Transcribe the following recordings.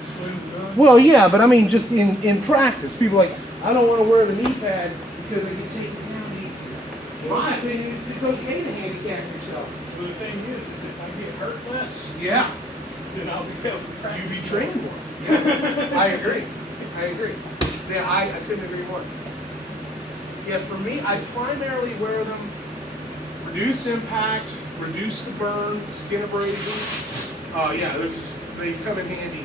slim done. Well, yeah, but I mean, just in practice, people are like, I don't want to wear the knee pad because I can take it down easier. In my opinion, it's okay to handicap yourself. But the thing is if I get hurt less, Yeah. then I'll be able to practice. You be trained more. Yeah. I agree. Yeah, I couldn't agree more. Yeah, for me, I primarily wear them, reduce impact, reduce the burn, skin abrasion. Yeah, they come in handy.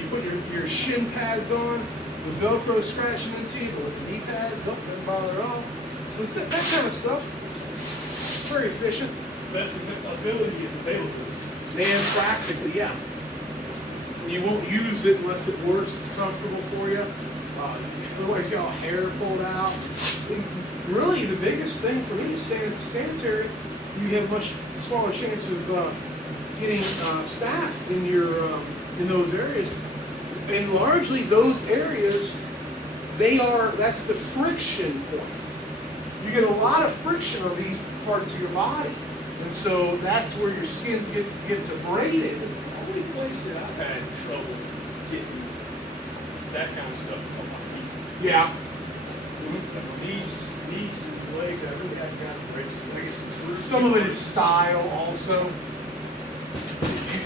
You put your shin pads on, the Velcro scratching into you, but with the knee pads, nope, doesn't bother at all. So it's that kind of stuff. Very efficient. Best ability is available. And practically, yeah. You won't use it unless it works, it's comfortable for you. Otherwise, you got all hair pulled out. And really, the biggest thing for me is sanitary. You have much smaller chance of getting staph in those areas. And largely, those areas, that's the friction points. You get a lot of friction on these parts of your body. And so that's where your skin gets abraded. The only place that I've had trouble getting that kind of stuff is on my feet. Yeah. Like my knees and legs, I really haven't gotten great. Some of it is style also.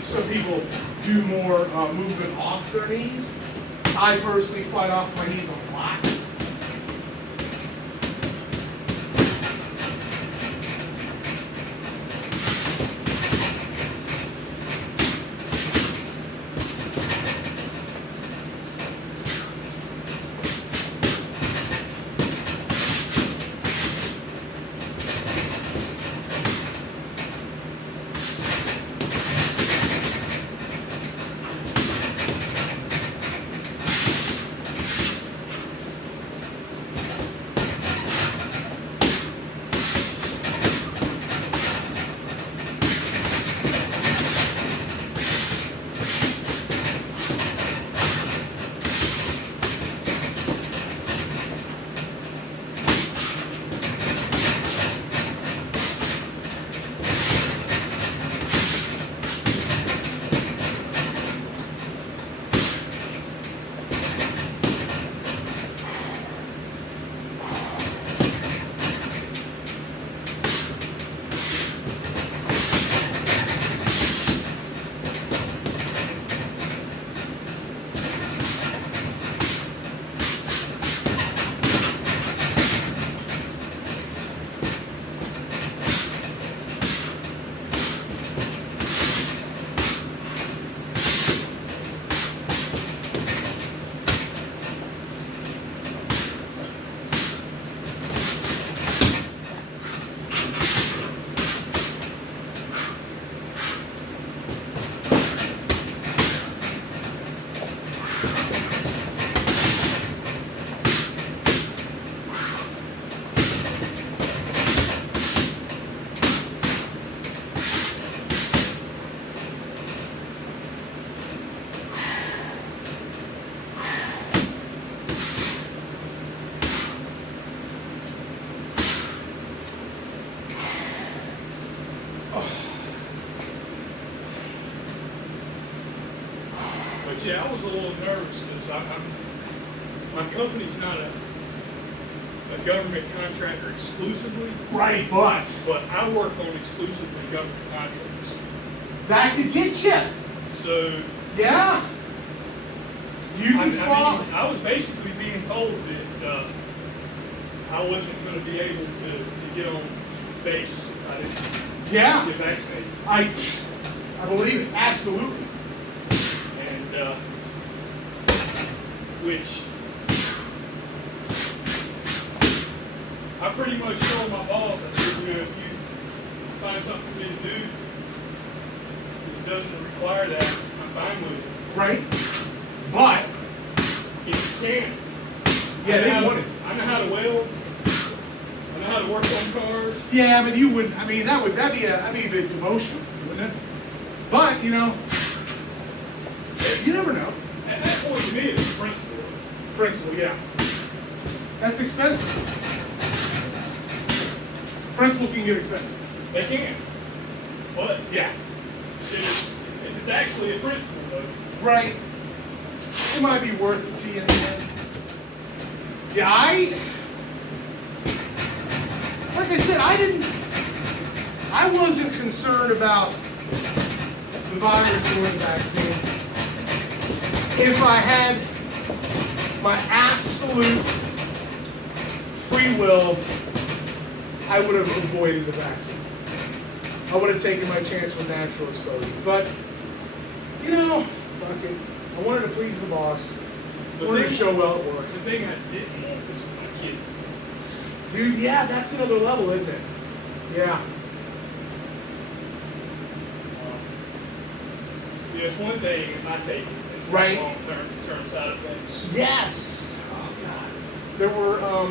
Some people do more movement off their knees. I personally fight off my knees a lot. But yeah, I was a little nervous because my company's not a government contractor exclusively. Right, but I work on exclusively government contractors. that could get you. So Yeah. You can fall. I was basically being told that I wasn't going to be able to get on base if I didn't get vaccinated. I believe it, absolutely. And which I pretty much told my boss, I said, if you find something for me to do that doesn't require that, I'm fine with it. Right? But If you can. yeah, they want it. I know how to weld. I know how to work on cars. Yeah, but you wouldn't. I mean, that'd be a bit demotional, wouldn't it? But you know, you never know. At that point, to me, it's a principle. Principal, yeah. That's expensive. Principal can get expensive. They can. But Yeah. if it's actually a principle, though. Right. It might be worth it to you in the end. Yeah, like I said, I wasn't concerned about the virus or the vaccine. If I had my absolute free will, I would have avoided the vaccine. I would have taken my chance with natural exposure. But, you know, fuck it. I wanted to please the boss. I wanted to show well at work. The thing I didn't want was for my kids. Dude, yeah, that's another level, isn't it? Yeah. Yeah, it's one thing if I take it. It's Right. long-term side effects. Yes. Oh God. There were a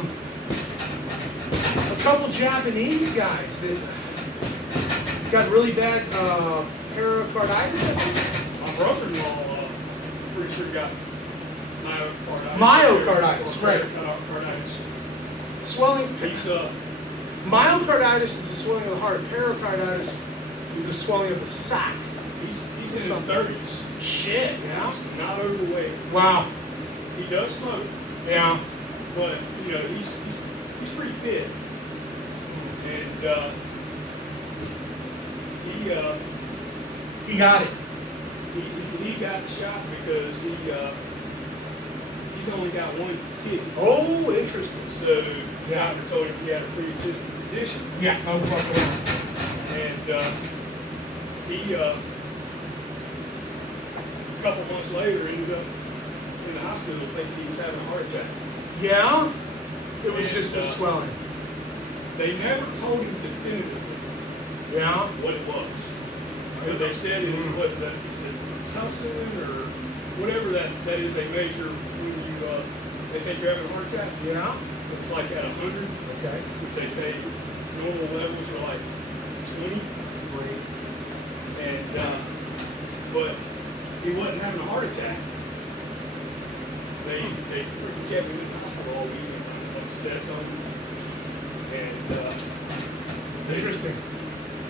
couple Japanese guys that got really bad pericarditis. I think. My brother-in-law, pretty sure got myocarditis. Myocarditis, right. Myocarditis. Swelling. He's Myocarditis is the swelling of the heart. Pericarditis is the swelling of the sac. he's in his 30s. Shit. Yeah. He's not overweight. Wow. He does smoke, Yeah. but you know he's pretty fit. And He got it. he got shot because he's only got one kid. Oh, interesting. So the doctor told him he had a pre-existing condition. Yeah. I'm fucking around. And he, a couple months later, ended up in the hospital thinking he was having a heart attack. Yeah. It was And, just a swelling. They never told him definitively Yeah. what it was. But they said it was what is it tussin or whatever that is they measure when you they think you're having a heart attack. Yeah. It's like at 100, Okay. which they say normal levels are like 20. Great. And but he wasn't having a heart attack. They kept him in the hospital all week and a bunch of tests on him. And Interesting.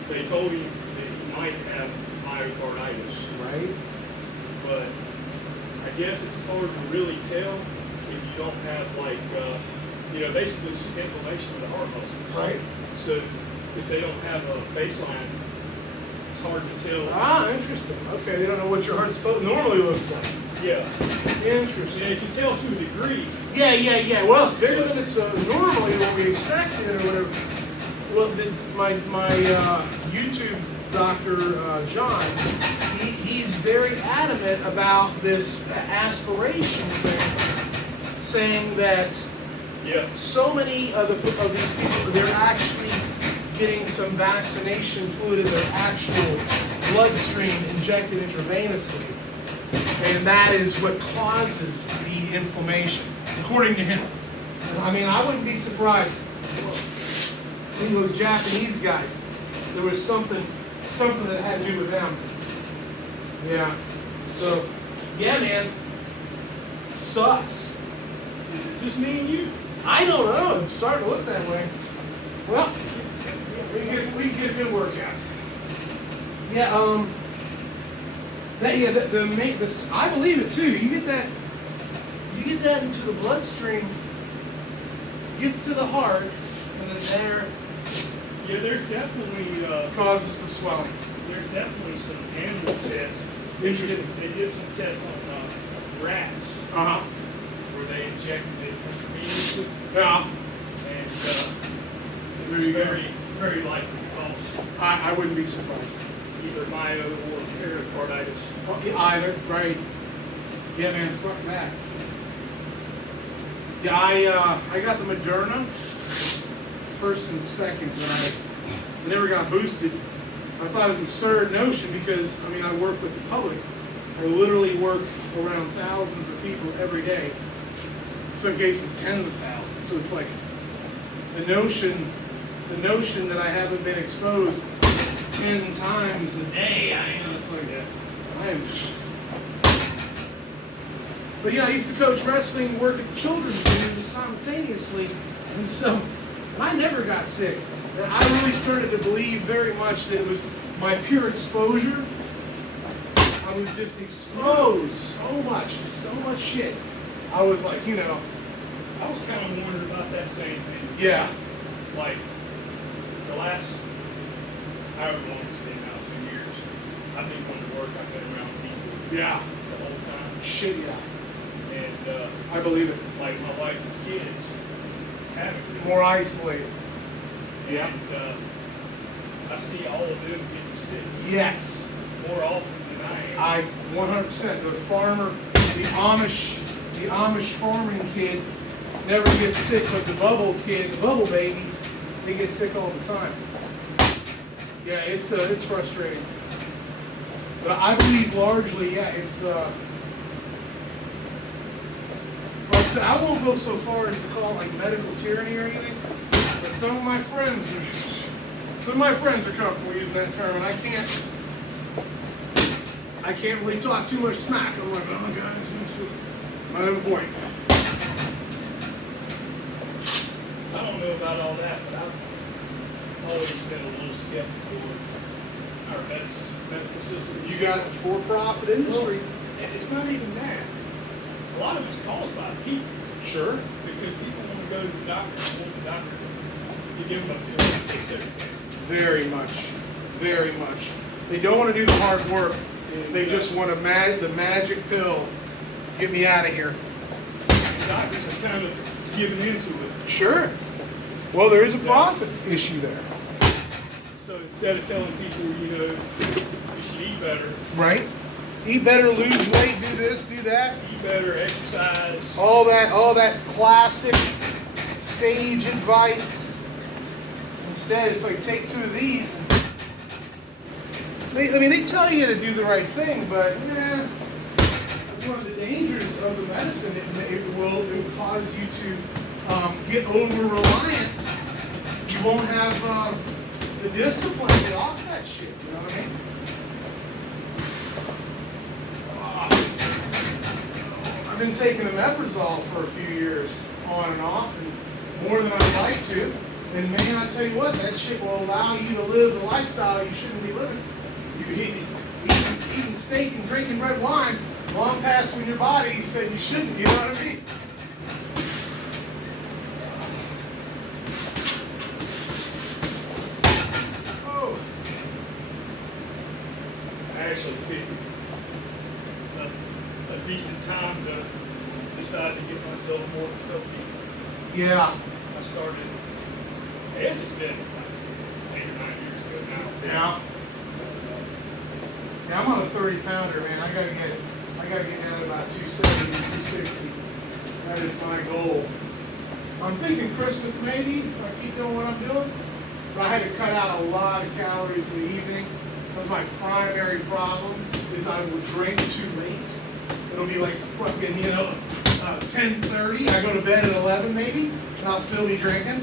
they told him that he might have myocarditis. Right. But I guess it's hard to really tell if you don't have like basically it's just inflammation of the heart muscles. Right. So if they don't have a baseline, it's hard to tell. Ah, interesting. Okay, they don't know what your heart normally looks like. Yeah. Interesting. Yeah, you can tell to a degree. Yeah. Well, it's bigger than it's normally what we expected or whatever. Well, my YouTube doctor, John, he's very adamant about this aspiration thing, saying that so many of these people, they're actually getting some vaccination fluid in their actual bloodstream injected intravenously. And that is what causes the inflammation, according to him. I mean, I wouldn't be surprised in those Japanese guys, there was something that had to do with them. Yeah. So, yeah, man. Sucks. Is it just me and you? I don't know. It's starting to look that way. Well, we can get a good workout. Yeah. I believe it too. You get that into the bloodstream, gets to the heart, and then there. Yeah, there's definitely Causes the swelling. there's definitely some animal tests. Interesting. They did some tests on rats where they injected it intravenously, Yeah. and There you go. very likely cause I wouldn't be surprised. either myo or pericarditis. Yeah, either, right. Yeah, man, fuck that. Yeah, I got the Moderna, first and second, but I never got boosted. I thought it was an absurd notion because, I mean, I work with the public. I literally work around thousands of people every day. In some cases, tens of thousands. So it's like the notion that I haven't been exposed 10 times a day. It's like But yeah, I used to coach wrestling, work at the children's gym simultaneously, and so I never got sick. And I really started to believe very much that it was my pure exposure I was just exposed so much shit. I was like, you know. I was kind of wondering about that same thing. Yeah. Like, the last, however long it's been now, 2 years, I've been going to work, I've been around people Yeah. the whole time. Shit, yeah. And, I believe it. like, my wife and kids haven't been. More isolated. And, I see all of them getting sick Yes. more often than I am. 100%. The farmer, the Amish farming kid never gets sick, but the bubble kid, the bubble babies, they get sick all the time. Yeah, it's frustrating. But I believe largely, yeah, it's like I said, I won't go so far as to call it like medical tyranny or anything, but some of my friends are comfortable using that term, and I can't really talk too much smack. I'm like, oh my God, not have a point. I don't know about all that, but I've always been a little skeptical of our medical system. You got a for-profit industry. Well, and it's not even that. A lot of it's caused by people. Sure. Because people want to go to the doctor and want the doctor to give them a pill that fix everything. Very much. Very much. They don't want to do the hard work. They just want the magic pill. Get me out of here. The doctors have kind of given into it. Sure. Well, there is a profit issue there. So instead of telling people, you know, you should eat better. Right. Eat better, lose weight, do this, do that. Eat better, exercise. All that classic sage advice. Instead, it's like take 2 of these. They tell you to do the right thing, but that's one of the dangers of the medicine. It will cause you to get over-reliant. You won't have the discipline to get off that shit. You know what I mean? I've been taking omeprazole for a few years, on and off, and more than I'd like to. And man, I tell you what, that shit will allow you to live the lifestyle you shouldn't be living. You eating steak and drinking red wine long past when your body said you shouldn't. You know what I mean? Oh. I actually picked a decent time to decide to get myself more healthy. Yeah. I started, I guess it's been like 8 or 9 years ago now. Yeah. Yeah, I'm on a 30-pounder, man. I gotta get down to about 270, 260. That is my goal. I'm thinking Christmas maybe, if I keep doing what I'm doing. But I had to cut out a lot of calories in the evening. That was my primary problem, is I will drink too late. It'll be like fucking, 10:30. I go to bed at 11 maybe, and I'll still be drinking.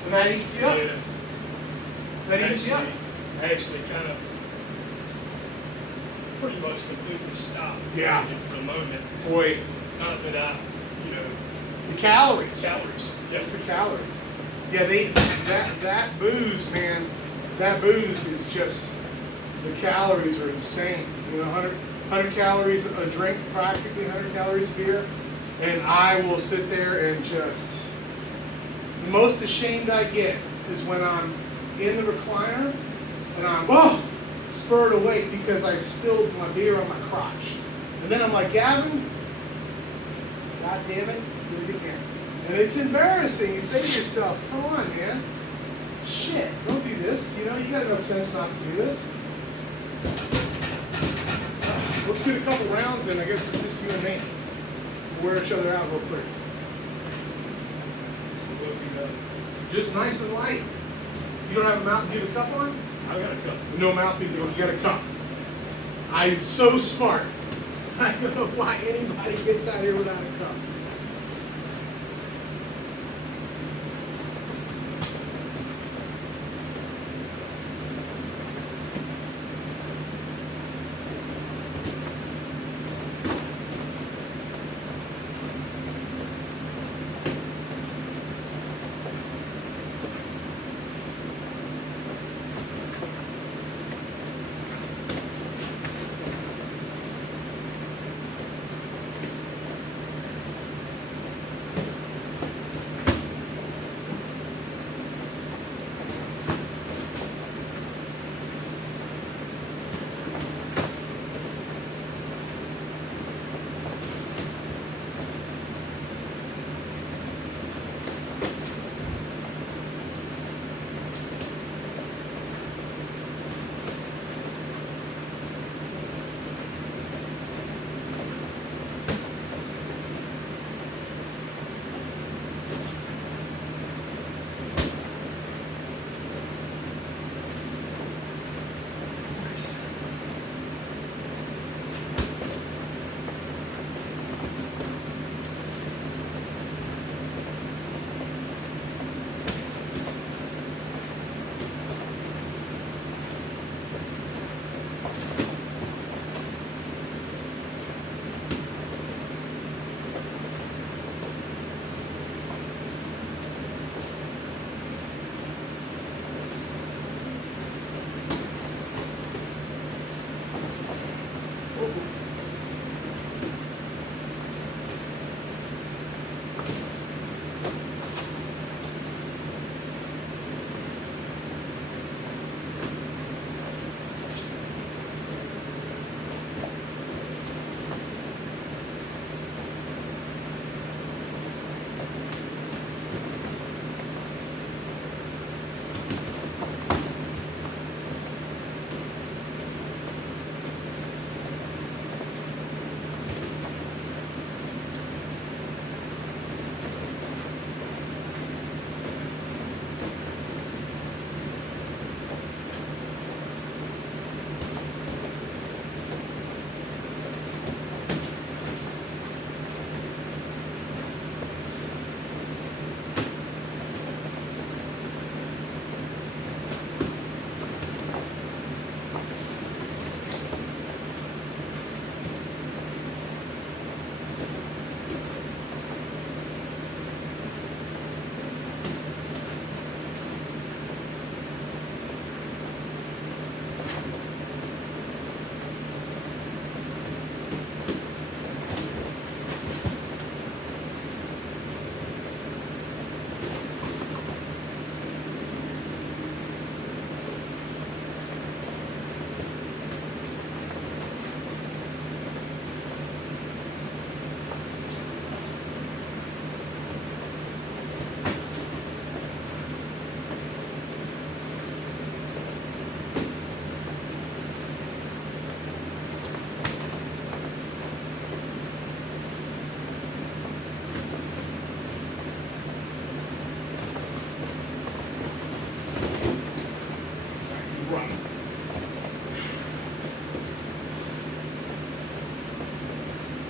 And that eats you up. Yeah. That eats you up. I actually kind of pretty much completely stopped Yeah. for the moment. Boy, Not that I, the calories. calories. Yes, the calories. Yeah, that booze, man. That booze is just, the calories are insane. 100 calories a drink, practically 100 calories beer, and I will sit there and just. The most ashamed I get is when I'm in the recliner and I'm spurred awake because I spilled my beer on my crotch, and then I'm like, Gavin, God damn it, did it again. And it's embarrassing. You say to yourself, come on, man. Shit, don't do this. You got enough sense not to do this. Let's get a couple rounds then. I guess it's just you and me. We'll wear each other out real quick. So what we got? Just nice and light. You don't have a Mountain Dew cup on? I got a cup. No Mountain Dew. You got a cup. I'm so smart. I don't know why anybody gets out here without a cup.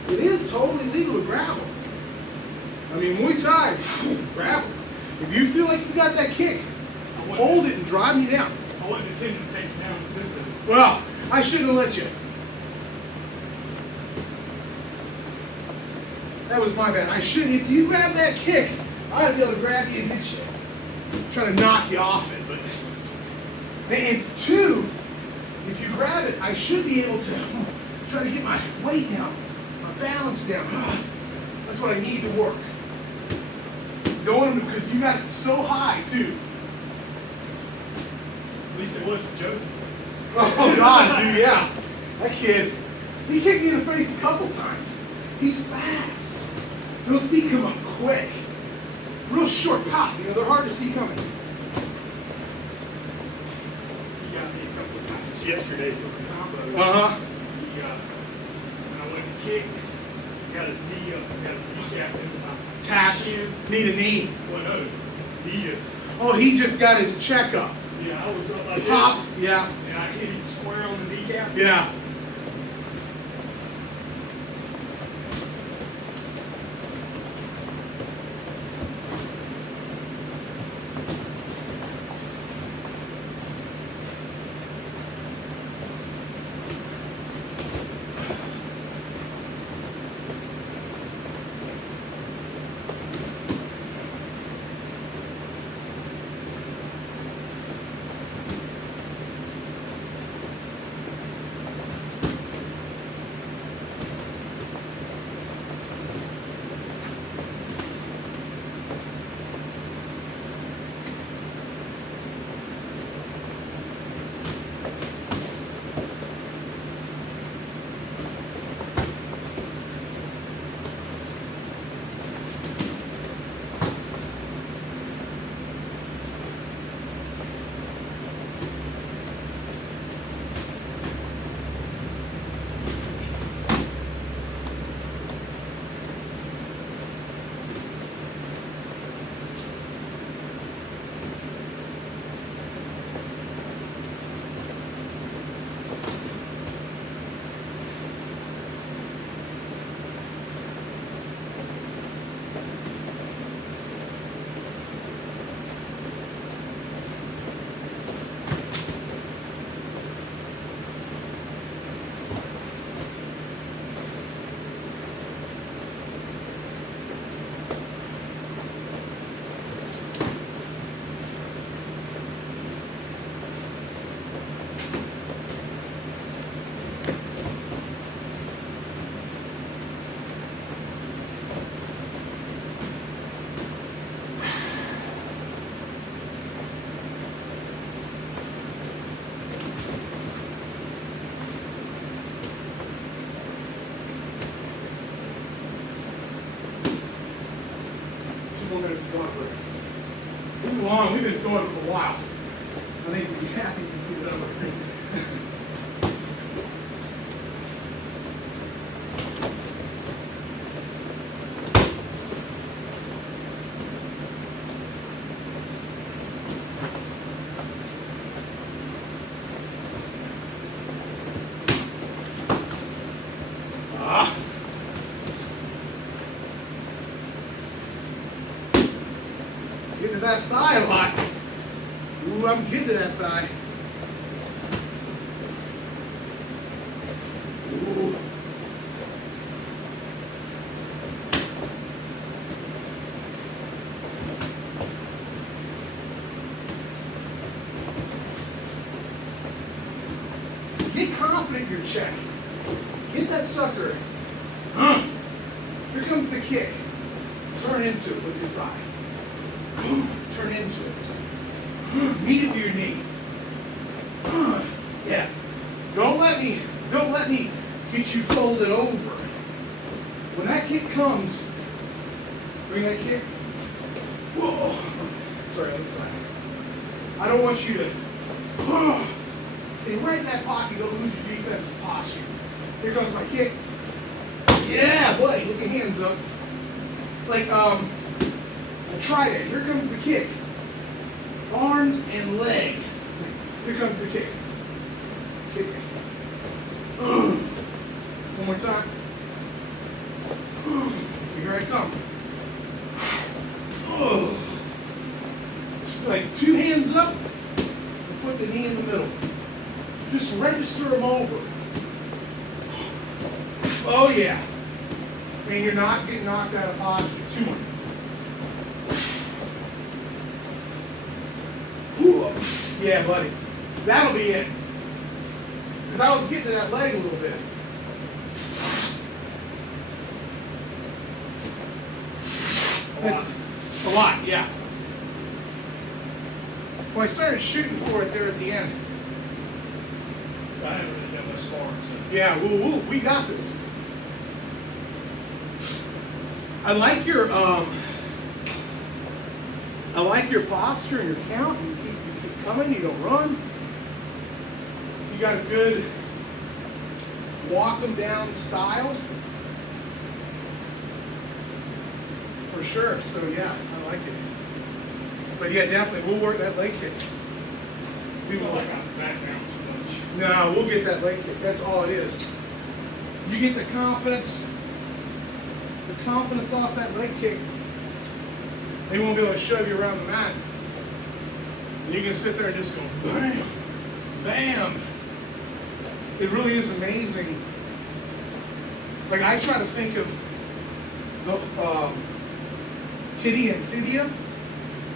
It is totally legal to grab them. I mean, Muay Thai, grab them. If you feel like you got that kick, hold it and drive me down. I wasn't intending to take you down with this thing. Well, I shouldn't have let you. That was my bad. I should, if you grab that kick, I'd be able to grab you and hit you. Try to knock you off it, but. And two, if you grab it, I should be able to try to get my weight down, my balance down. That's what I need to work. Going because you got it so high too. At least it wasn't Joseph. Oh God, dude, yeah. That kid, he kicked me in the face a couple times. He's fast. Those feet come up quick. Real short pop, you know, they're hard to see coming. He got me a couple of times yesterday from a combo. Uh-huh. When I went to kick, he got his knee up, got his kneecap into my Taps. shin. Need a knee. Well, no, he, Oh, he just got his checkup. yeah, I was up like Pop. this, Yeah. and I hit him square on the kneecap. Yeah. This is long. We've been going for a while. I think we'd be happy to see that other Getting to that thigh a lot. Ooh, I'm getting to that thigh. Ooh. Get confident in your check. Get that sucker. Here comes the kick. Turn into it with your thigh. Turn into it. Meet it to your knee. Yeah. Don't let me get you folded over. When that kick comes, bring that kick. Whoa. Sorry, on the side. I don't want you to stay right in that pocket. Don't lose your defensive posture. Here comes my kick. Yeah, buddy. Look at hands up. Like try it. Here comes the kick. Arms and leg. Here comes the kick. Kick. One more time. register them over. Oh yeah. And you're not getting knocked out of posture. 2 more. Whew. Yeah, buddy. That'll be it. Because I was getting to that leg a little bit. It's a lot, yeah. Well, I started shooting for it there at the end. I haven't really done much sparring, so. Yeah, we got this. I like your posture and your count. You keep coming. You don't run. You got a good walk them down style. For sure. So yeah, I like it. But yeah, definitely, we'll work that leg kick. We will like on the background so much. No, we'll get that leg kick. That's all it is. You get the confidence off that leg kick. They won't be able to shove you around the mat. And you can sit there and just go bam, bam. It really is amazing. Like I try to think of the tibia and fibia.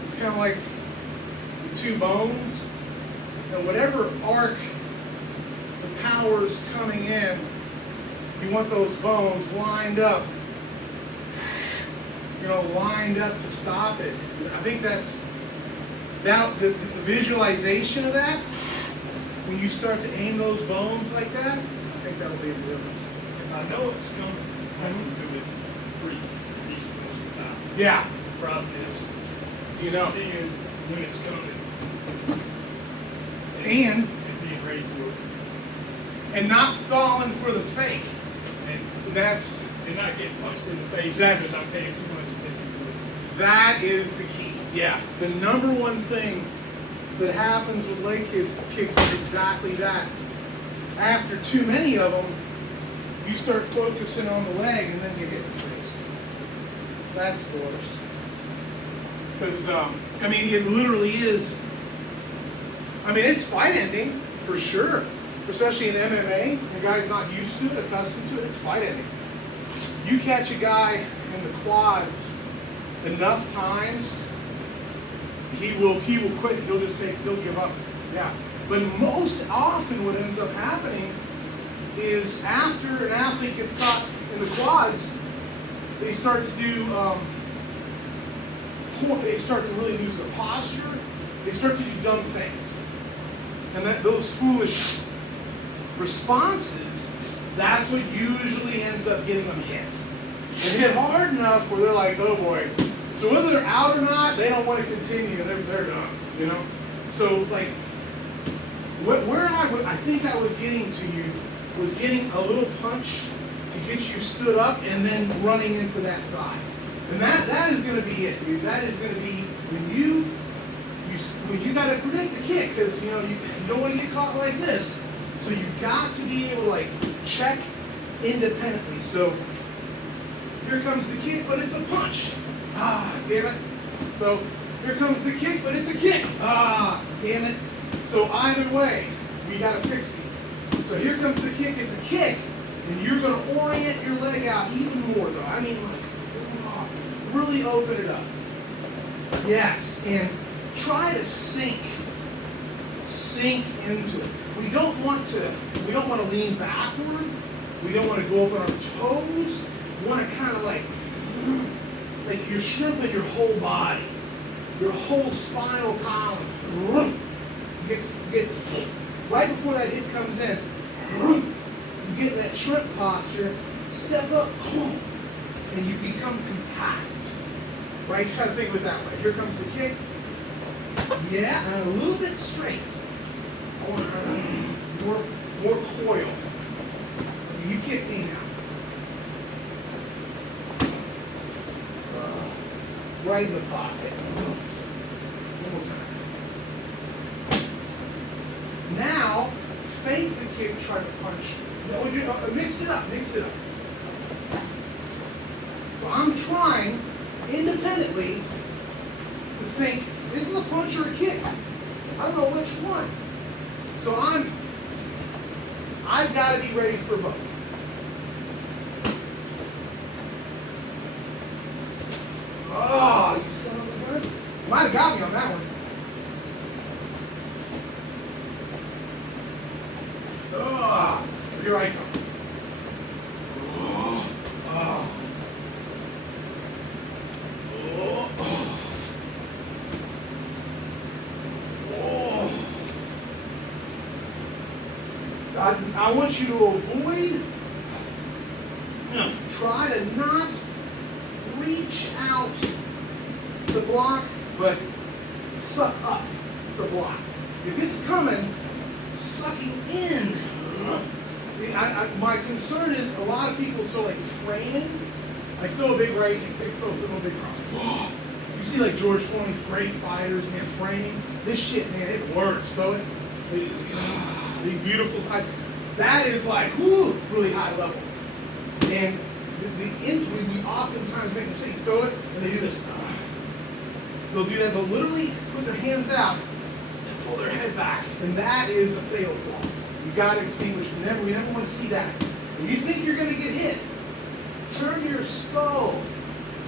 It's kind of like the two bones. And whatever arc the power's coming in, you want those bones lined up. Lined up to stop it. I think that's now the visualization of that. When you start to aim those bones like that, I think that'll be the difference. If I know it's coming, I can do it pretty decent most of the time. Yeah. The problem is seeing when it's coming and being ready for it. And not falling for the fake. And not getting punched in the face because I'm paying too much attention to it. That is the key. Yeah. The number one thing that happens with leg kicks is exactly that. After too many of them, you start focusing on the leg and then you hit the face. That's the worst. Because, it literally is. It's fight ending for sure. Especially in MMA. The guy's not used to it, accustomed to it, it's fight ending. You catch a guy in the quads enough times, he will quit. He'll give up. Yeah. But most often what ends up happening is after an athlete gets caught in the quads, they start to do they start to really lose their posture. They start to do dumb things. And those foolish responses, that's what usually ends up getting them hit. And hit hard enough where they're like, oh boy. So whether they're out or not, they don't want to continue. They're done, So like, where I think I was getting to you was getting a little punch to get you stood up and then running in for that thigh. And that is going to be it, dude. That is going to be when you got to predict the kick because you don't want to get caught like this. So you got to be able to check independently. So here comes the kick, but it's a punch. Ah, damn it. So here comes the kick, but it's a kick. Ah, damn it. So either way, we got to fix these. So here comes the kick, it's a kick, and you're going to orient your leg out even more though. Really open it up. Yes, and try to sink into it. We don't want to lean backward. We don't want to go up on our toes. We want to kind of like you're shrimping your whole body. Your whole spinal column gets right before that hit comes in. You get in that shrimp posture, step up, and you become compact. Right? You try to think of it that way. Here comes the kick. Yeah, and a little bit straight. More coil. You kick me now. Right in the pocket. One more time. Now, fake the kick, try to punch. No, mix it up. So I'm trying independently to think, is this a punch or a kick? I don't know which one. So I'm I've got to be ready for both. Oh, you son of a gun. You might have got me on that one. Oh, here I come. Oh, oh. Oh, oh. I want you to avoid, try to not reach out to block, but suck up to block. If it's coming, sucking in. My concern is a lot of people, so like framing, like throw a big right, throw a big cross. You see like George Foreman's great fighters, man, framing. This shit, man, it works. So the beautiful type. That is like, whoo, really high level. And we oftentimes make mistakes. Throw it, and they do this. They'll do that. They'll literally put their hands out and pull their head back, and that is a fatal flaw. You got to extinguish. We never want to see that. If you think you're going to get hit, turn your skull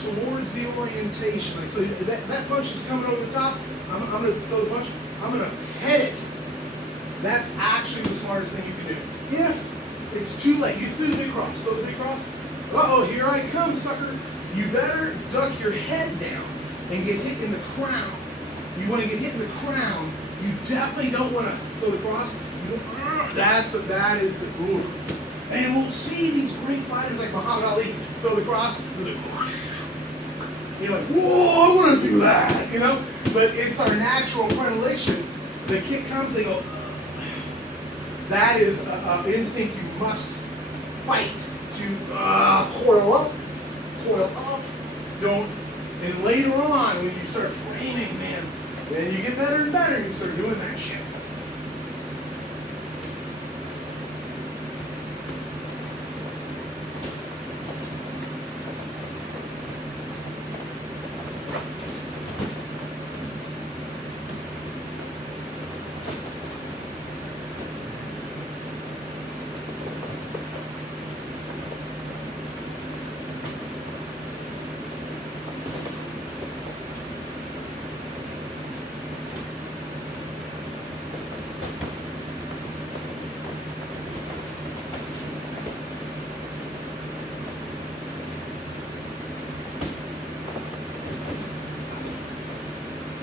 towards the orientation. Like, so that punch is coming over the top. I'm going to throw the punch. I'm going to head it. That's actually the smartest thing you can do. If it's too late, you threw the big cross, throw the big cross. Uh-oh, here I come, sucker. You better duck your head down and get hit in the crown. You want to get hit in the crown. You definitely don't want to throw the cross. That is the rule. And we'll see these great fighters like Muhammad Ali throw the cross. You're like, whoa, I want to do that, you know? But it's our natural predilection. The kick comes, they go. That is an instinct you must fight to coil up. Don't. And later on, when you start framing, man, then you get better and better. You start doing that shit.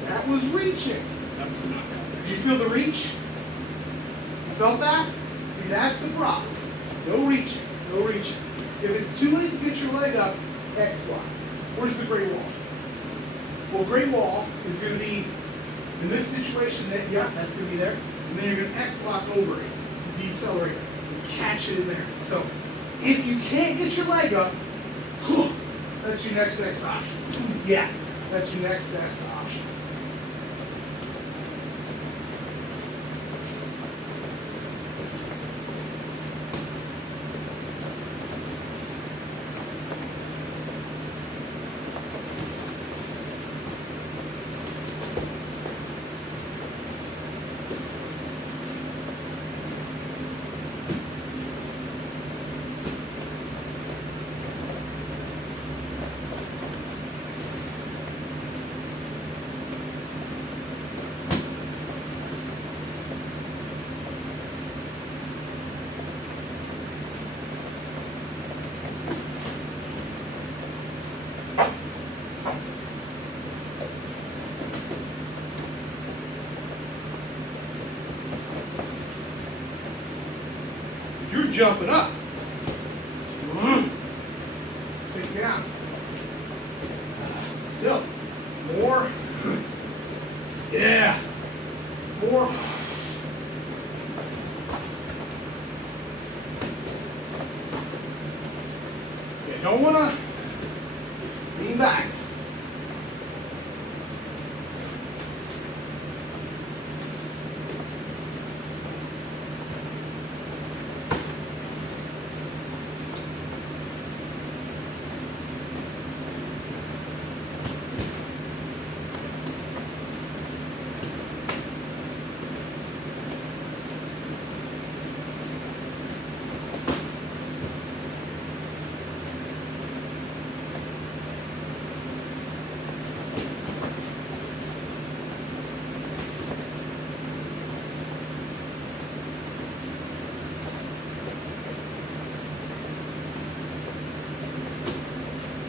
That was reaching. Did you feel the reach? You felt that? See, that's the problem. No reaching. No reaching. If it's too late to get your leg up, X block. Where's the great wall? Well, great wall is going to be in this situation. That's going to be there. And then you're going to X block over it to decelerate it and catch it in there. So if you can't get your leg up, that's your next best option. Yeah, that's your next best option. Jumping up. Sink down. Still. More. Yeah. More. You don't want to lean back.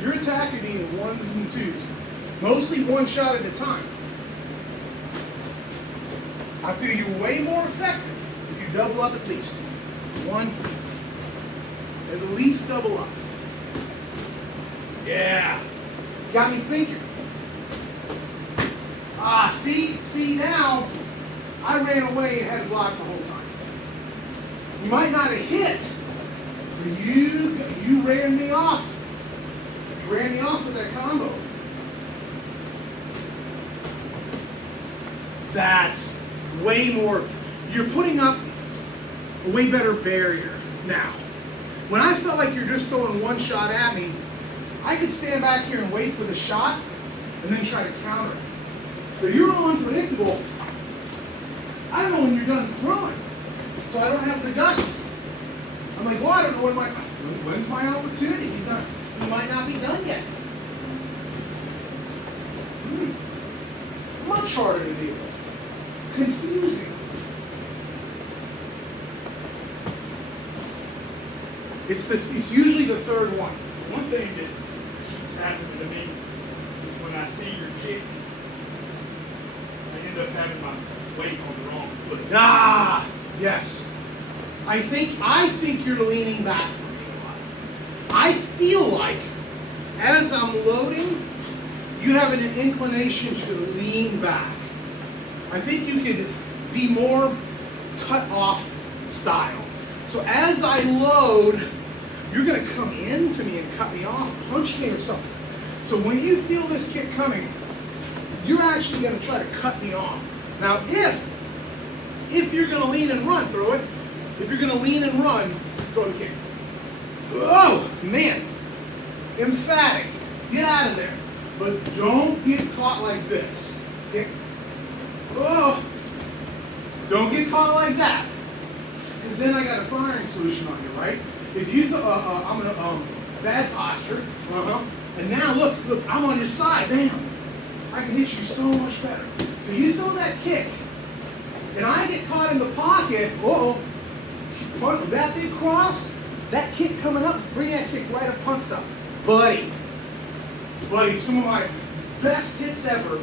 You're attacking me in ones and twos. Mostly one shot at a time. I feel you way more effective if you double up at least. One, at least double up. Yeah. Got me thinking. See now, I ran away and had to block the whole time. You might not have hit, but you ran me off. You ran me off with that combo. That's way more. You're putting up a way better barrier now. When I felt like you're just throwing one shot at me, I could stand back here and wait for the shot and then try to counter it. But you're all unpredictable. I don't know when you're done throwing, so I don't have the guts. I'm like, well, I don't know when's my opportunity? He might not be done yet. Much harder to deal with. Confusing. It's usually the third one. One thing that keeps happening to me is when I see your kick, I end up having my weight on the wrong foot. Ah, yes. I think you're leaning back from me a lot. I feel like as I'm loading, you have an inclination to lean back. I think you could be more cut off style. So as I load, you're going to come into me and cut me off, punch me or something. So when you feel this kick coming, you're actually going to try to cut me off. Now if you're going to lean and run, throw it. If you're going to lean and run, throw the kick. Oh, man. Emphatic. Get out of there. But don't get caught like this. Okay? Oh. Don't get caught like that. Because then I got a firing solution on you, right? If you I'm going to, bad posture. And now look, I'm on your side. Bam. I can hit you so much better. So you throw that kick, and I get caught in the pocket. That big cross, that kick coming up, bring that kick right up, punched up. Buddy, some of my best hits ever,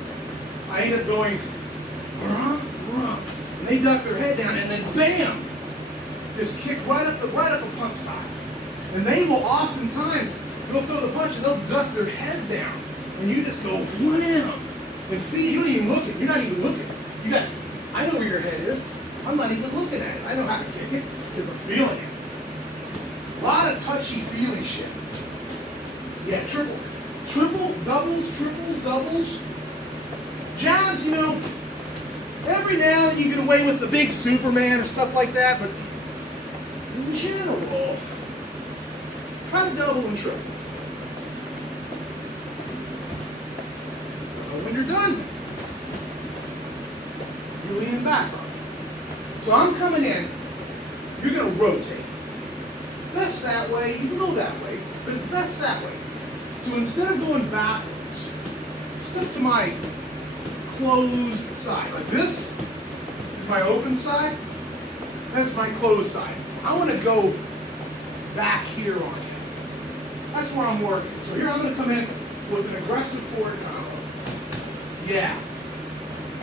I end up going, and they duck their head down, and then bam, just kick right up a punch side. And they will oftentimes, they'll throw the punch and they'll duck their head down, and you just go wham, and feet, you don't even look at it. You're not even looking. I know where your head is. I'm not even looking at it. I know how to kick it because I'm feeling it. A lot of touchy-feely shit. Yeah, triple, doubles, triples, doubles. Jabs, every now and then you get away with the big Superman or stuff like that, but in general, try to double and triple. When you're done, you're leaning back on it. So I'm coming in, you're going to rotate. Best that way, you can go that way, but it's best that way. So instead of going backwards, step to my closed side. Like this is my open side, that's my closed side. I want to go back here on you. That's where I'm working. So here I'm going to come in with an aggressive forward combo. Yeah.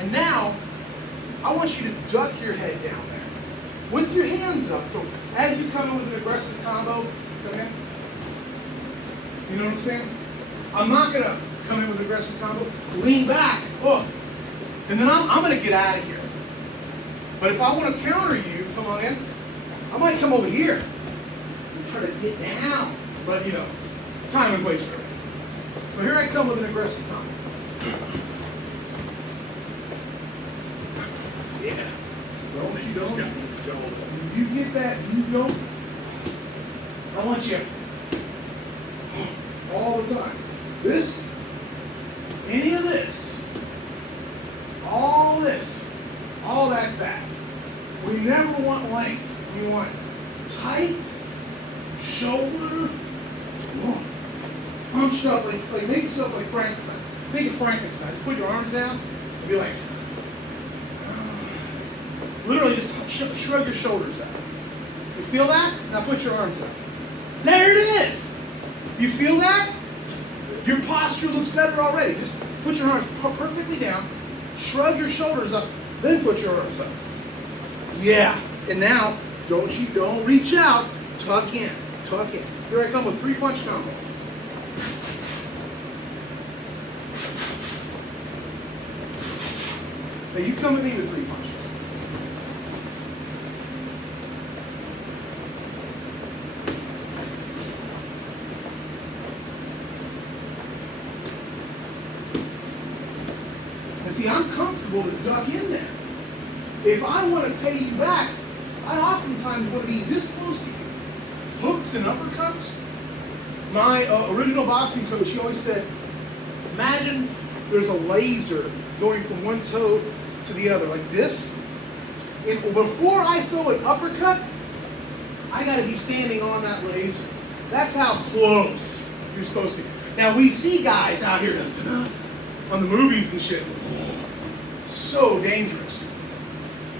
And now, I want you to duck your head down there with your hands up. So as you come in with an aggressive combo, come in. You know what I'm saying? I'm not going to come in with an aggressive combo, lean back, and then I'm going to get out of here. But if I want to counter you, come on in, I might come over here and try to get down. But, time and place for it. So here I come with an aggressive combo. Yeah. You get that, you go. I want you all the time. Any of this, all that's bad. We never want length. We want tight, shoulder, punched up, like make yourself like Frankenstein. Think of Frankenstein. Just put your arms down and be like, literally just shrug your shoulders out. You feel that? Now put your arms up. There it is. You feel that? Your posture looks better already. Just put your arms perfectly down, shrug your shoulders up, then put your arms up. Yeah. And now, don't reach out. Tuck in. Tuck in. Here I come with 3-punch combo. Now you come at me with 3 punches. And see, I'm comfortable to duck in there. If I want to pay you back, I oftentimes want to be this close to you. Hooks and uppercuts. My original boxing coach, he always said, imagine there's a laser going from one toe to the other, like this. Before I throw an uppercut, I got to be standing on that laser. That's how close you're supposed to be. Now, we see guys out here on the movies and shit. So dangerous.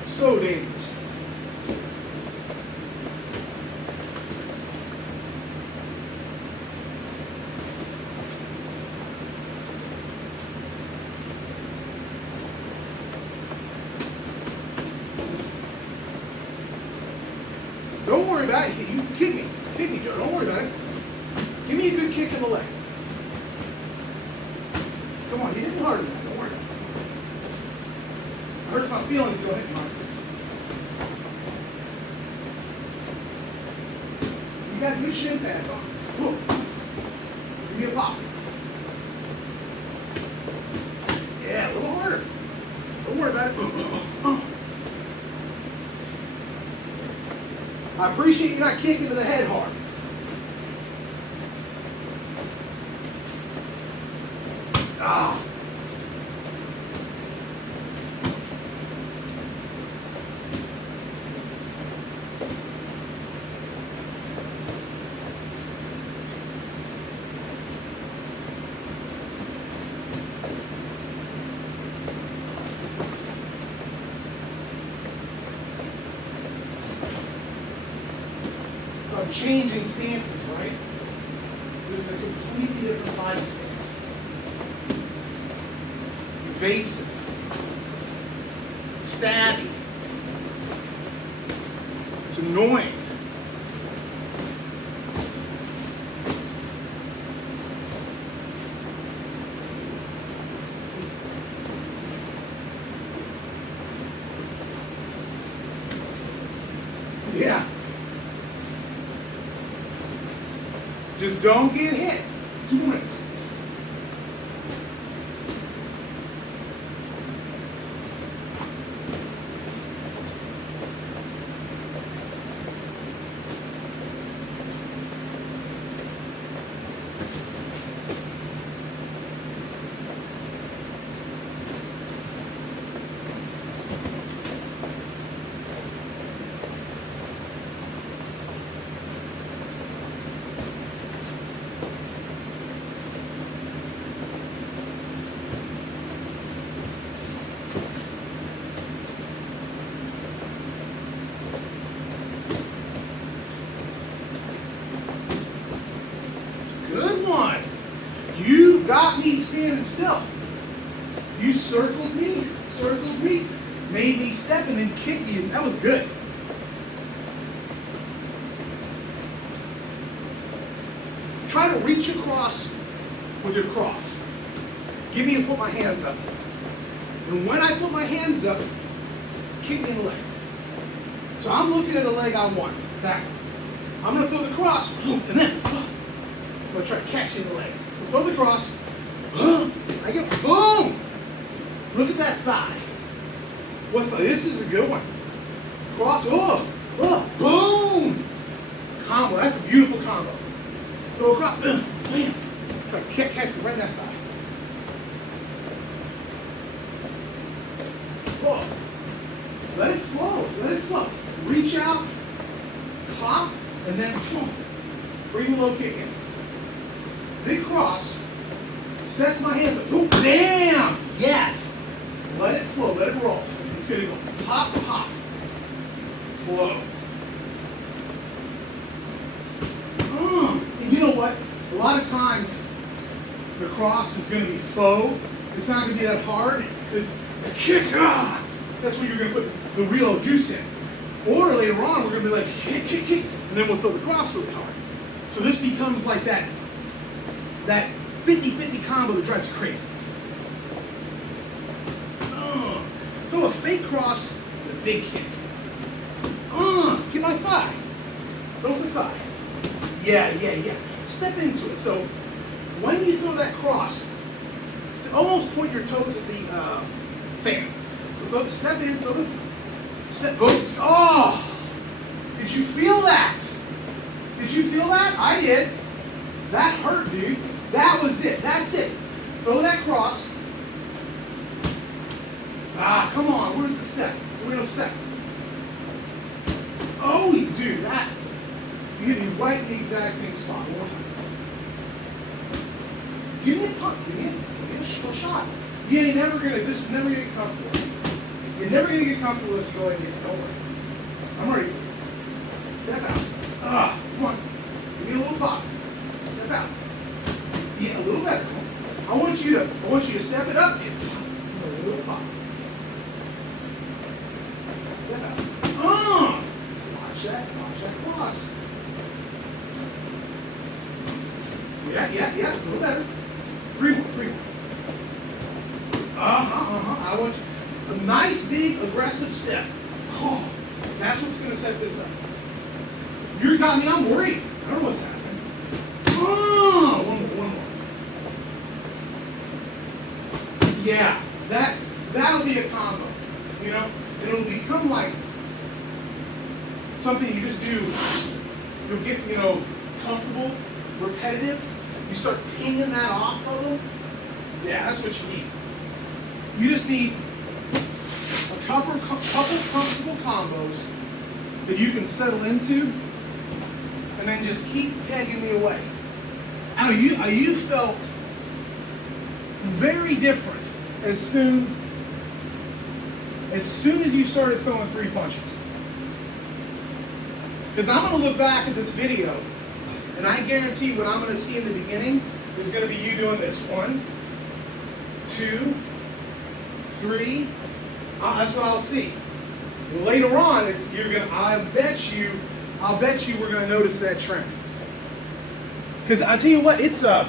So dangerous. Don't worry about it. You kick me. Kick me, Joe. Don't worry about it. Give me a good kick in the leg. Come on, you hit me harder than that. Don't worry about it. It hurts my feelings to go hit me harder. You got good shin pads on. Whoa. Give me a pop. Yeah, a little harder. Don't worry about it. I appreciate you not kicking to the head hard. Ah. I'm changing stances, right? This is a completely different fighting stance. Evasive. Stabby. It's annoying. Yeah. Just don't get hit. 2 minutes. Good one. You got me standing still. You circled me, made me step and then kicked me. That was good. Try to reach across with your cross. Give me and put my hands up. And when I put my hands up, kick me in the leg. So I'm looking at the leg I want. That one. I'm going to throw the cross, and then I'm going to try to catch you in the leg. So throw the cross. I get boom. Look at that thigh. What thigh? This is a good one. Cross. Boom. Combo. That's a beautiful combo. Throw across. Bam. Try to catch me right in that thigh. Whoa. Let it flow. Let it flow. Reach out, pop, and then bring a low kick in. Big cross. Sets my hands up. Ooh, damn! Yes! Let it flow. Let it roll. It's going to go pop, pop. Flow. And you know what? A lot of times, the cross is going to be faux. It's not going to be that hard because the kick, that's when you're going to put the real juice in. Or later on, we're going to be like, kick, kick, kick, and then we'll throw the cross really hard. So this becomes like that 50-50 combo that drives you crazy. Throw a fake cross with a big kick. Get my thigh. Throw the thigh. Yeah. Step into it. So when you throw that cross, almost point your toes at the fans. So step in, throw the step. Go. Oh! Did you feel that? Did you feel that? I did. That hurt, dude. That was it. That's it. Throw that cross. Come on. Where's the step? The real step. Oh, you do that. You hit me right in the exact same spot. One more time. Give me a punt. Give me a shot. You ain't never gonna. This is never gonna get comfortable. You're never gonna get comfortable with this going here. Don't worry. I'm ready for you. Step out. Come on. Give me a little pop. Step out. Yeah, a little better. I want you to step it up. A little pop. Step out. Watch that cross. Yeah, a little better. Three more. I want you a nice big aggressive step. That's what's gonna set this up. You got me, I'm worried. I don't know what's happening. One more. Yeah, that'll be a combo. You know, it'll become like something you just do. You'll get, comfortable, repetitive. You start pinging that off of them. Yeah, that's what you need. You just need a couple comfortable combos that you can settle into, and then just keep pegging me away. Now you felt very different as soon as you started throwing 3 punches. Because I'm going to look back at this video, and I guarantee what I'm going to see in the beginning is going to be you doing this. 1, 2, 3. That's what I'll see. Later on, I'll bet you we're going to notice that trend. Because I tell you what, it's to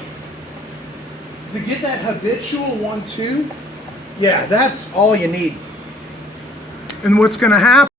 get that habitual 1-2. Yeah, that's all you need. And what's going to happen?